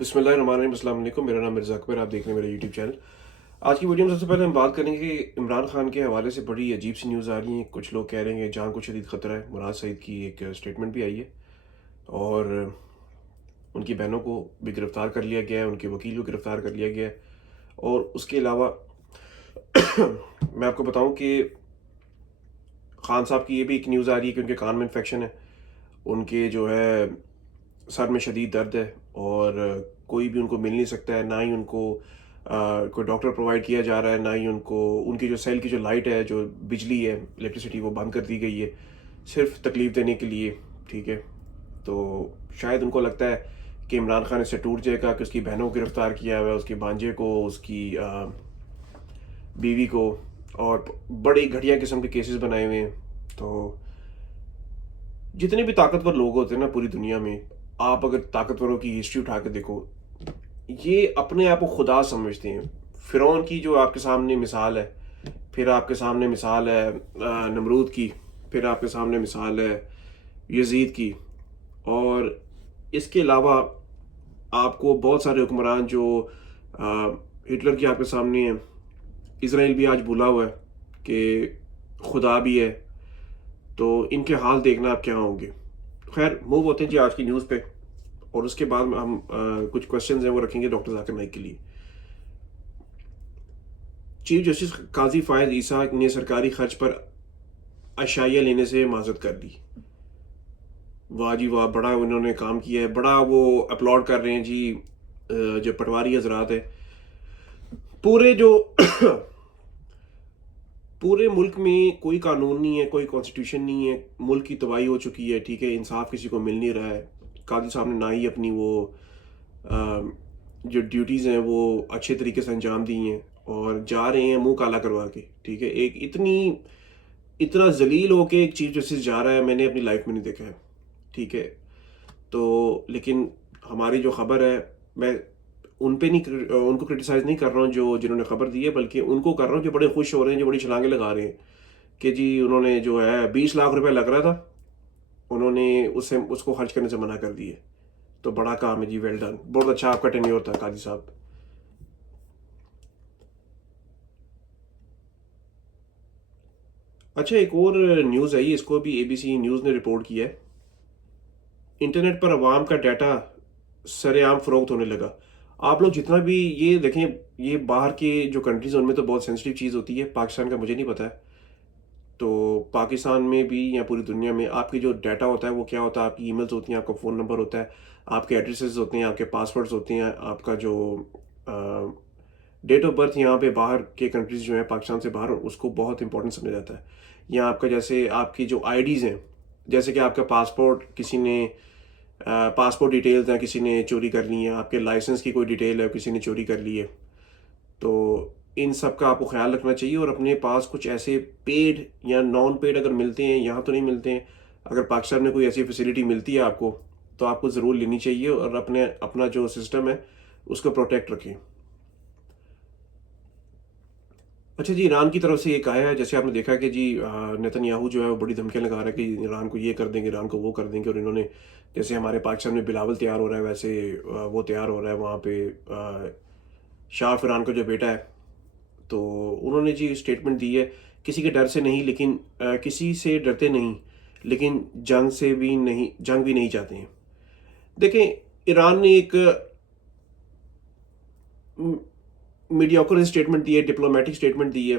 बिस्मिल्लाहिर्रहमानिर्रहीम, अस्सलाम वालेकुम। मेरा नाम मिर्ज़ा अकबर, आप देख रहे हैं मेरा यूट्यूब चैनल। आज की वीडियो में सबसे पहले हम बात करेंगे कि इमरान खान के हवाले से बड़ी अजीब सी न्यूज़ आ रही है। कुछ लोग कह रहे हैं कि जान को शदीद ख़तरा है। मुराद सईद की एक स्टेटमेंट भी आई है और उनकी बहनों को भी गिरफ़्तार कर लिया गया है, उनके वकील को गिरफ़्तार कर लिया गया है। और उसके अलावा मैं आपको बताऊं कि खान साहब की ये भी एक न्यूज़ आ रही है कि उनके कान में इन्फेक्शन है, उनके जो है सर में शदीद दर्द है और कोई भी उनको मिल नहीं सकता है, ना ही उनको कोई डॉक्टर प्रोवाइड किया जा रहा है, ना ही उनको उनकी जो सेल की जो लाइट है, जो बिजली है, इलेक्ट्रिसिटी, वो बंद कर दी गई है सिर्फ तकलीफ देने के लिए। ठीक है, तो शायद उनको लगता है कि इमरान खान इससे टूट जाएगा कि उसकी बहनों को गिरफ्तार किया हुआ है, उसके भांजे को, उसकी बीवी को, और बड़ी घटिया किस्म के केसेस बनाए हुए हैं। तो जितने भी ताकतवर लोग होते हैं ना पूरी दुनिया में, आप अगर ताकतवरों की हिस्ट्री उठा के देखो, ये अपने आप को खुदा समझते हैं। फ़िरौन की जो आपके सामने मिसाल है, फिर आपके सामने मिसाल है नमरूद की, फिर आपके सामने मिसाल है यजीद की, और इसके अलावा आपको बहुत सारे हुक्मरान जो हिटलर की आपके सामने है। इसराइल भी आज भूला हुआ है कि खुदा भी है, तो इनके हाल देखना आप क्या होंगे। खैर, मूव होते हैं जी आज की न्यूज़ पे, और उसके बाद में हम कुछ क्वेश्चंस हैं वो रखेंगे डॉक्टर जाकिर नाइक के लिए। चीफ जस्टिस काजी फायद ईसा ने सरकारी खर्च पर अशाइया लेने से माजरत कर ली। वाह जी वाह, बड़ा उन्होंने काम किया है, बड़ा वो अपलॉड कर रहे हैं जी। जो पटवारी हजरात है, पूरे जो पूरे मुल्क में कोई कानून नहीं है, कोई कॉन्स्टिट्यूशन नहीं है, मुल्क की तबाही हो चुकी है। ठीक है, इंसाफ किसी को मिल नहीं रहा है। काजी साहब ने ना ही अपनी वो जो ड्यूटीज़ हैं वो अच्छे तरीके से अंजाम दी हैं, और जा रहे हैं मुंह काला करवा के। ठीक है, एक इतना जलील होके एक चीफ जस्टिस जा रहा है, मैंने अपनी लाइफ में नहीं देखा है। ठीक है, तो लेकिन हमारी जो खबर है, मैं उन पे नहीं उनको क्रिटिसाइज़ नहीं कर रहा हूँ जो जिन्होंने खबर दी है, बल्कि उनको कर रहा हूँ जो बड़े खुश हो रहे हैं, जो बड़ी छलांगे लगा रहे हैं कि जी उन्होंने जो है 20 लाख रुपए लग रहा था, उन्होंने उससे उसको खर्च करने से मना कर दिए। तो बड़ा काम है जी, वेल डन, बहुत अच्छा आपका टेन्योर था काजी साहब। अच्छा, एक और न्यूज़ आई, इसको भी एबीसी न्यूज़ ने रिपोर्ट किया है। इंटरनेट पर अवाम का डाटा सरेआम फ़रोख्त होने लगा। आप लोग जितना भी ये देखें, ये बाहर के जो कंट्रीज़ हैं उनमें तो बहुत सेंसिटिव चीज़ होती है, पाकिस्तान का मुझे नहीं पता है। तो पाकिस्तान में भी या पूरी दुनिया में आपकी जो डाटा होता है वो क्या होता है, आपकी ईमेल्स होती हैं, आपका फ़ोन नंबर होता है, आपके एड्रेसेस होते हैं, आपके पासवर्ड्स होते हैं, आपका जो डेट ऑफ बर्थ यहाँ पे बाहर के कंट्रीज़ जो हैं पाकिस्तान से बाहर, उसको बहुत इंपॉर्टेंट समझा जाता है। या आपका जैसे आपकी जो आईडीज़ हैं, जैसे कि आपका पासपोर्ट किसी ने पासपोर्ट डिटेल्स हैं किसी ने चोरी कर ली हैं, आपके लाइसेंस की कोई डिटेल है किसी ने चोरी कर ली है, तो इन सब का आपको ख्याल रखना चाहिए। और अपने पास कुछ ऐसे पेड या नॉन पेड अगर मिलते हैं, यहाँ तो नहीं मिलते हैं, अगर पाकिस्तान में कोई ऐसी फैसिलिटी मिलती है आपको, तो आपको ज़रूर लेनी चाहिए और अपना जो सिस्टम है उसको प्रोटेक्ट रखें। अच्छा जी, ईरान की तरफ से ये कहा है, जैसे आपने देखा कि जी नेतन्याहू जो है वो बड़ी धमकियां लगा रहा है कि ईरान को ये कर देंगे, ईरान को वो कर देंगे, और इन्होंने जैसे हमारे पाकिस्तान में बिलावल तैयार हो रहा है, वैसे वो तैयार हो रहा है वहाँ पे शाह ईरान का जो बेटा है। तो उन्होंने जी स्टेटमेंट दी है, किसी के डर से नहीं, लेकिन किसी से डरते नहीं, लेकिन जंग भी नहीं चाहते हैं। देखें, ईरान ने एक मीडियोकर स्टेटमेंट दी है, डिप्लोमेटिक स्टेटमेंट दी है।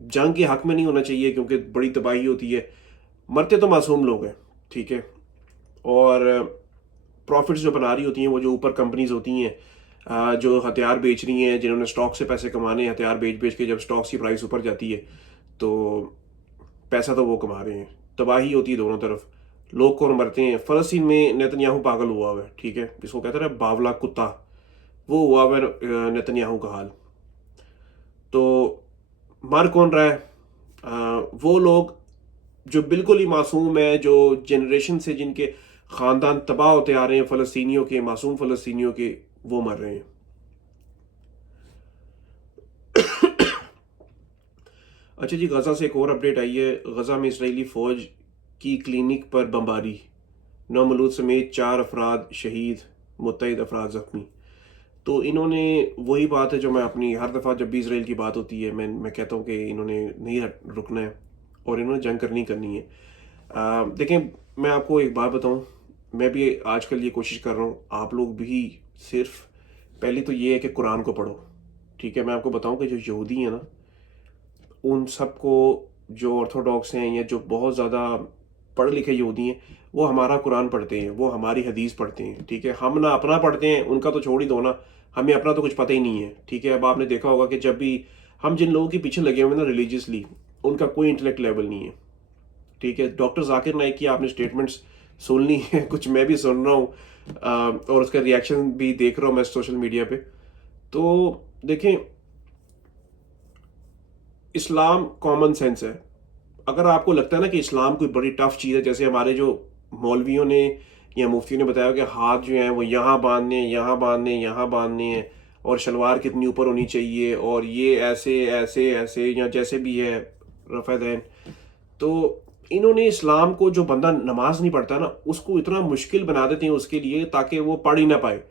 जंग के हक में नहीं होना चाहिए क्योंकि बड़ी तबाही होती है, मरते तो मासूम लोग हैं। ठीक है, और प्रॉफिट्स जो बना रही होती हैं वो जो ऊपर कंपनीज होती हैं, जो हथियार बेच रही हैं, जिन्होंने स्टॉक से पैसे कमाने हैं, हथियार बेच बेच के जब स्टॉक्स की प्राइस ऊपर जाती है तो पैसा तो वो कमा रहे हैं, तबाही होती है दोनों तरफ, लोग कौन मरते हैं। फ़लस्तीन में नेतन्याहू पागल हुआ हुआ है। ठीक है, जिसको कहते हैं बावला कुत्ता, वो हुआ हुआ है नेतन्याहू का हाल। तो मर कौन रहा है? वो लोग जो बिल्कुल ही मासूम है, जो जनरेशन से जिनके ख़ानदान तबाह होते आ रहे हैं, फ़लस्तीनियों के, मासूम फ़लस्तीनियों के, वो मर रहे हैं। अच्छा जी, गज़ा से एक और अपडेट आई है। गज़ा में इसराइली फ़ौज की क्लिनिक पर बमबारी, 9 मलूद समेत 4 अफराद शहीद, मुत्तहिद अफराद ज़ख्मी। तो इन्होंने वही बात है जो मैं अपनी हर दफ़ा जब भी इसराइल की बात होती है मैं कहता हूँ कि इन्होंने नहीं रुकना है और इन्होंने जंग करनी है। देखें, मैं आपको एक बात बताऊँ, मैं भी आजकल ये कोशिश कर रहा हूँ, आप लोग भी सिर्फ पहले तो ये है कि कुरान को पढ़ो, ठीक है। मैं आपको बताऊँ कि जो यहूदी हैं ना, उन सबको, जो ऑर्थोडॉक्स हैं या जो बहुत ज़्यादा पढ़े लिखे यहूदी हैं, वो हमारा कुरान पढ़ते हैं, वो हमारी हदीस पढ़ते हैं, ठीक है। हम ना अपना पढ़ते हैं, उनका तो छोड़ ही दो ना, हमें अपना तो कुछ पता ही नहीं है, ठीक है। अब आपने देखा होगा कि जब भी हम जिन लोगों के पीछे लगे हुए हैं ना रिलीजियसली, उनका कोई इंटेलेक्ट लेवल नहीं है, ठीक है। डॉक्टर जाकिर नाइक की आपने स्टेटमेंट्स सुननी है, कुछ मैं भी सुन रहा हूँ और उसका रिएक्शन भी देख रहा हूँ मैं सोशल मीडिया पे। तो देखें, इस्लाम कॉमन सेंस है। अगर आपको लगता है ना कि इस्लाम कोई बड़ी टफ चीज़ है, जैसे हमारे जो मौलवियों ने या मुफ्तियों ने बताया कि हाथ जो हैं वो यहाँ बांधने हैं, यहाँ बांधने हैं, यहाँ बांधने हैं, और शलवार कितनी ऊपर होनी चाहिए, और ये ऐसे ऐसे ऐसे या जैसे भी है रफ़ा दैन। तो इन्होंने इस्लाम को, जो बंदा नमाज नहीं पढ़ता ना, उसको इतना मुश्किल बना देते हैं उसके लिए ताकि वो पढ़ ही ना पाए,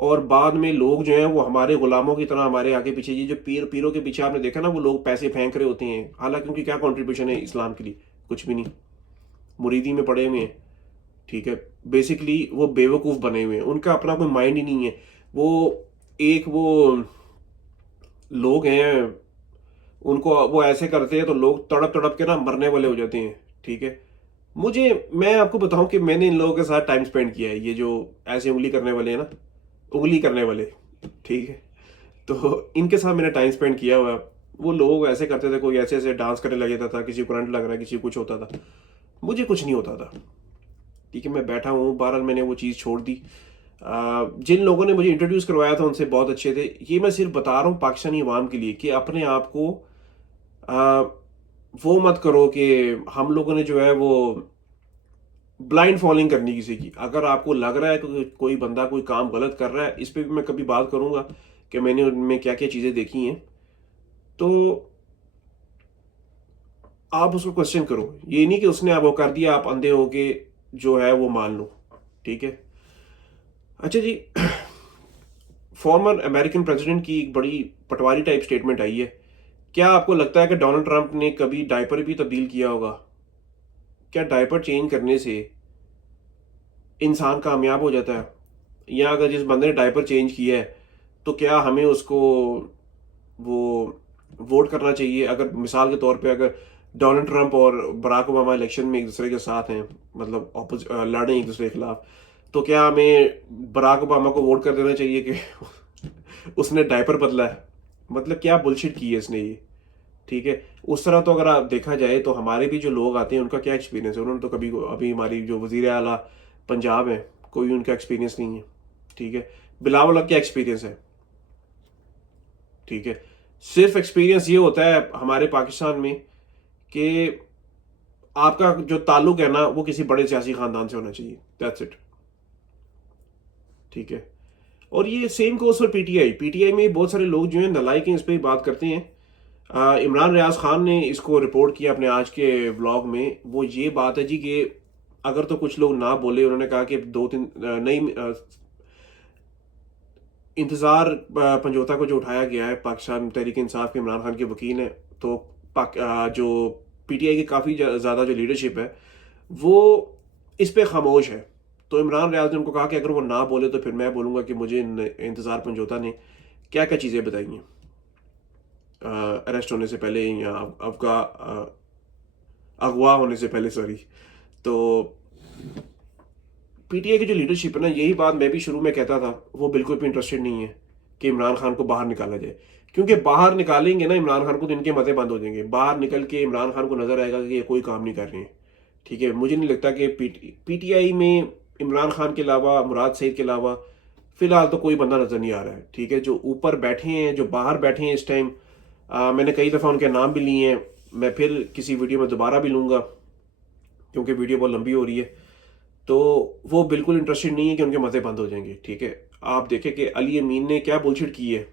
और बाद में लोग जो हैं वो हमारे गुलामों की तरह हमारे आगे पीछे, ये जो पीरों के पीछे आपने देखा ना, वो लोग पैसे फेंक रहे होते हैं, हालांकि उनकी क्या कंट्रीब्यूशन है इस्लाम के लिए? कुछ भी नहीं, मुरीदी में पड़े हुए हैं, ठीक है। बेसिकली वो बेवकूफ़ बने हुए हैं, उनका अपना कोई माइंड ही नहीं है। वो लोग हैं, उनको वो ऐसे करते हैं तो लोग तड़प तड़प के ना मरने वाले हो जाते हैं, ठीक है। मैं आपको बताऊं कि मैंने इन लोगों के साथ टाइम स्पेंड किया है, ये जो ऐसे उंगली करने वाले हैं ना, उंगली करने वाले, ठीक है। तो इनके साथ मैंने टाइम स्पेंड किया हुआ है। वो लोग ऐसे करते थे, कोई ऐसे ऐसे डांस करने लग जाता था, किसी को करंट लग रहा है, किसी को कुछ होता था, मुझे कुछ नहीं होता था, ठीक है। मैं बैठा हूँ, बहरहाल मैंने वो चीज़ छोड़ दी। जिन लोगों ने मुझे इंट्रोड्यूस करवाया था उनसे बहुत अच्छे थे। ये मैं सिर्फ बता रहा हूँ पाकिस्तानी अवाम के लिए कि अपने आप को आ, वो मत करो कि हम लोगों ने जो है वो ब्लाइंड फॉलोइंग करनी किसी की। अगर आपको लग रहा है कि कोई बंदा कोई काम गलत कर रहा है, इस पे भी मैं कभी बात करूंगा कि मैंने उनमें क्या क्या चीज़ें देखी हैं, तो आप उसको क्वेश्चन करो। ये नहीं कि उसने आप वो कर दिया, आप अंधे हो के जो है वो मान लो, ठीक है। अच्छा जी, फॉर्मर अमेरिकन प्रेसिडेंट की एक बड़ी पटवारी टाइप स्टेटमेंट आई है। क्या आपको लगता है कि डोनाल्ड ट्रंप ने कभी डायपर भी तब्दील किया होगा? क्या डायपर चेंज करने से इंसान कामयाब हो जाता है? या अगर जिस बंदे ने डायपर चेंज किया है, तो क्या हमें उसको वो वोट करना चाहिए? अगर मिसाल के तौर पे अगर डोनाल्ड ट्रंप और बराक ओबामा इलेक्शन में एक दूसरे के साथ हैं, मतलब लड़ रहे हैं एक दूसरे के खिलाफ, तो क्या हमें बराक ओबामा को वोट कर देना चाहिए कि उसने डायपर बदला है? मतलब क्या बुलशिट की है इसने ये, ठीक है। उस तरह तो अगर आप देखा जाए तो हमारे भी जो लोग आते हैं उनका क्या एक्सपीरियंस है? उन्होंने तो कभी, अभी हमारी जो वजीर आला पंजाब है, कोई उनका एक्सपीरियंस नहीं है, ठीक है। बिलावल का क्या एक्सपीरियंस है, ठीक है। सिर्फ एक्सपीरियंस ये होता है हमारे पाकिस्तान में कि आपका जो ताल्लुक है ना वो किसी बड़े सियासी खानदान से होना चाहिए, दैट्स इट, ठीक है। और ये same goes for PTI. PTI में बहुत सारे लोग जो हैं नलायक हैं, इस पर बात करते हैं। इमरान रियाज खान ने इसको रिपोर्ट किया अपने आज के व्लॉग में। वो ये बात है जी कि अगर तो कुछ लोग ना बोले, उन्होंने कहा कि 2-3 नई इंतज़ार पंजोता को जो उठाया गया है, पाकिस्तान तहरीक इंसाफ के इमरान खान के वकील हैं, तो जो पीटीआई की काफ़ी ज़्यादा जो लीडरशिप है वो इस पे खामोश है। तो इमरान रियाज ने उनको कहा कि अगर वो ना बोले तो फिर मैं बोलूँगा कि मुझे इंतज़ार पंजोता ने क्या क्या चीज़ें बताई हैं अरेस्ट होने से पहले या अगवा होने से पहले, सॉरी। तो पीटीआई की जो लीडरशिप है ना, यही बात मैं भी शुरू में कहता था, वो बिल्कुल भी इंटरेस्टेड नहीं है कि इमरान खान को बाहर निकाला जाए, क्योंकि बाहर निकालेंगे ना इमरान खान को तो इनके मते बंद हो जाएंगे। बाहर निकल के इमरान खान को नजर आएगा कि ये कोई काम नहीं कर रहे हैं, ठीक है। मुझे नहीं लगता कि पीटीआई में इमरान खान के अलावा, मुराद सईद के अलावा फिलहाल तो कोई बंदा नजर नहीं आ रहा है, ठीक है। जो ऊपर बैठे हैं, जो बाहर बैठे हैं इस टाइम, मैंने कई दफ़ा उनके नाम भी लिए हैं, मैं फिर किसी वीडियो में दोबारा भी लूँगा क्योंकि वीडियो बहुत लंबी हो रही है। तो वो बिल्कुल इंटरेस्टेड नहीं है कि उनके मज़े बंद हो जाएंगे, ठीक है। आप देखें कि अली अमीन ने क्या बुलशिट की है।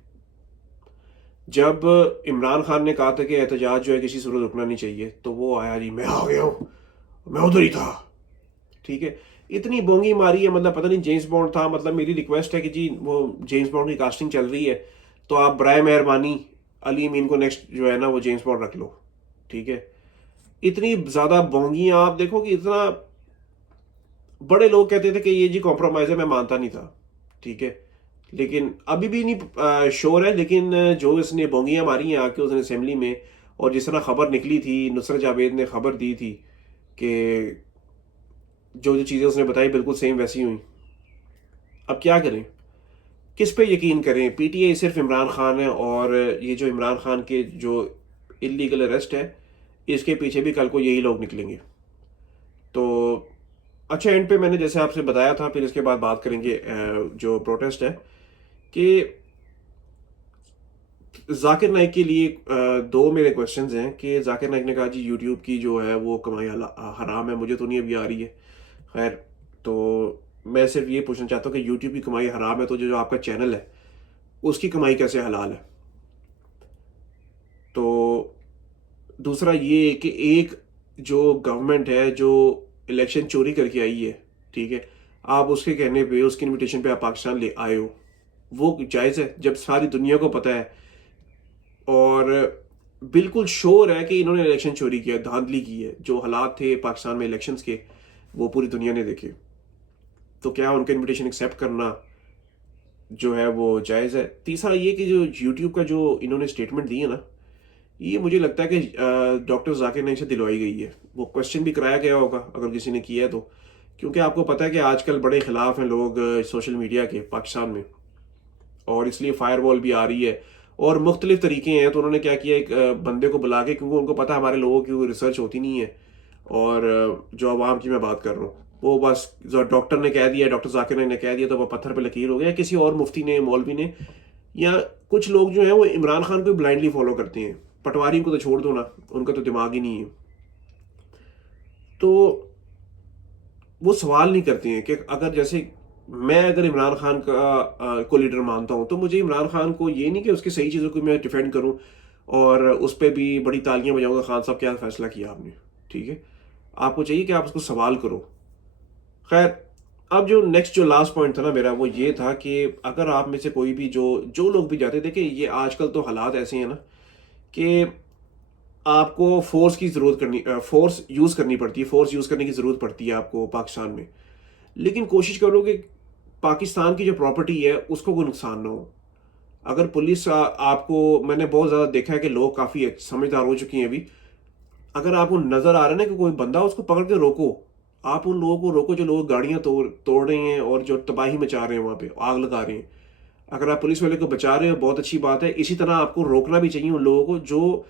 जब इमरान खान ने कहा था कि एहतजाज जो है किसी सूरत रुकना नहीं चाहिए, तो वो आया जी मैं आ गया हूँ, मैं उधर ही था, ठीक है। इतनी बोंगी मारी है, मतलब पता नहीं जेम्स बॉन्ड था। मतलब मेरी रिक्वेस्ट है कि जी वो जेम्स बॉन्ड की कास्टिंग चल रही है, तो आप बराए मेहरबानी अली मीन को नेक्स्ट जो है ना वो जेम्स बॉन्ड रख लो, ठीक है। इतनी ज़्यादा बोंगी आप देखो कि इतना बड़े लोग कहते थे कि ये जी कॉम्प्रोमाइज़ है, मैं मानता नहीं था, ठीक है। लेकिन अभी भी नहीं श्योर है, लेकिन जो इसने बोंगियाँ मारी हैं आके उसने असेंबली में, और जिस तरह खबर निकली थी, नुसरत जावेद ने खबर दी थी कि जो जो चीज़ें उसने बताई बिल्कुल सेम वैसी हुई। अब क्या करें, किस पे यकीन करें? पीटीआई सिर्फ इमरान खान है, और ये जो इमरान खान के जो इलीगल अरेस्ट है, इसके पीछे भी कल को यही लोग निकलेंगे। तो अच्छा, एंड पे मैंने जैसे आपसे बताया था, फिर इसके बाद बात करेंगे जो प्रोटेस्ट है कि जाकिर नाइक के लिए दो मेरे क्वेश्चंस हैं कि जाकिर नाइक ने कहा जी यूट्यूब की जो है वो कमाई हराम है, मुझे तो नहीं अभी आ रही है। खैर, तो मैं सिर्फ ये पूछना चाहता हूँ कि यूट्यूब की कमाई हराम है, तो जो जो आपका चैनल है उसकी कमाई कैसे हलाल है? तो दूसरा ये कि एक जो गवर्नमेंट है जो इलेक्शन चोरी करके आई है, ठीक है, आप उसके कहने पे, उसके इनविटेशन पे आप पाकिस्तान ले आए हो, वो जायज़ है जब सारी दुनिया को पता है और बिल्कुल श्योर है कि इन्होंने इलेक्शन चोरी किया, धांधली की है। जो हालात थे पाकिस्तान में इलेक्शंस के, वो पूरी दुनिया ने देखे। तो क्या उनका इनविटेशन एक्सेप्ट करना जो है वो जायज़ है? तीसरा ये कि जो यूट्यूब का जो इन्होंने स्टेटमेंट दी है ना, ये मुझे लगता है कि डॉक्टर जाकिर नाइक से दिलवाई गई है। वो क्वेश्चन भी कराया गया होगा अगर किसी ने किया है तो, क्योंकि आपको पता है कि आजकल बड़े खिलाफ हैं लोग सोशल मीडिया के पाकिस्तान में, और इसलिए फायरवॉल भी आ रही है और मुख्तलिफ तरीके हैं। तो उन्होंने क्या किया, एक बंदे को बुला के, क्योंकि उनको पता है हमारे लोगों की कोई रिसर्च होती नहीं है, और जो अवाम की मैं बात कर रहा हूँ, वो बस जो डॉक्टर ने कह दिया, डॉक्टर जाकिर नाइक ने कह दिया, तो वो पत्थर पे लकीर हो गया, किसी और मुफ्ती ने, मौलवी ने, या कुछ लोग जो हैं वो इमरान खान को ब्लाइंडली फॉलो करते हैं। पटवारी को तो छोड़ दो ना, उनका तो दिमाग ही नहीं है। तो वो सवाल नहीं करते हैं कि अगर जैसे मैं अगर इमरान खान को लीडर मानता हूं, तो मुझे इमरान खान को ये नहीं कि उसकी सही चीज़ों को मैं डिफेंड करूं और उस पर भी बड़ी तालियां बजाऊंगा, खान साहब क्या फैसला किया आपने, ठीक है। आपको चाहिए कि आप उसको सवाल करो। खैर, अब जो नेक्स्ट जो लास्ट पॉइंट था ना मेरा, वो ये था कि अगर आप में से कोई भी जो जो लोग भी जाते थे कि ये आजकल तो हालात ऐसे हैं ना कि आपको फोर्स यूज़ करनी पड़ती है, फोर्स यूज़ करने की ज़रूरत पड़ती है आपको पाकिस्तान में। लेकिन कोशिश करो कि पाकिस्तान की जो प्रॉपर्टी है उसको कोई नुकसान ना हो। अगर पुलिस आपको, मैंने बहुत ज़्यादा देखा है कि लोग काफ़ी समझदार हो चुकी हैं अभी। अगर आपको नज़र आ रहा है ना कि कोई बंदा, उसको पकड़ के रोको। आप उन लोगों को रोको जो लोग गाड़ियाँ तोड़ तोड़ रहे हैं और जो तबाही मचा रहे हैं, वहाँ पे आग लगा रहे हैं। अगर आप पुलिस वाले को बचा रहे हो, बहुत अच्छी बात है। इसी तरह आपको रोकना भी चाहिए उन लोगों को जो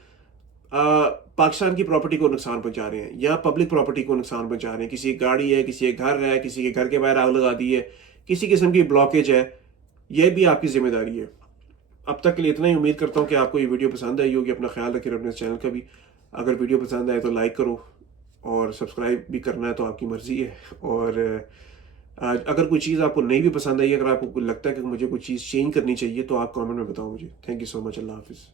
पाकिस्तान की प्रॉपर्टी को नुकसान पहुंचा रहे हैं या पब्लिक प्रॉपर्टी को नुकसान पहुंचा रहे हैं। किसी की गाड़ी है, किसी के घर है, किसी के घर के बाहर आग लगा दी है, किसी किस्म की ब्लॉकेज है, यह भी आपकी जिम्मेदारी है। अब तक के लिए इतना ही। उम्मीद करता हूँ कि आपको ये वीडियो पसंद आई होगी। अपना ख्याल रखिए अपने चैनल का भी। अगर वीडियो पसंद आए तो लाइक करो, और सब्सक्राइब भी करना है तो आपकी मर्ज़ी है। और अगर कोई चीज़ आपको नहीं भी पसंद आई, अगर आपको लगता है कि मुझे कोई चीज़ चेंज करनी चाहिए, तो आप कमेंट में बताओ मुझे। Thank you so much. अल्लाह हाफिज़।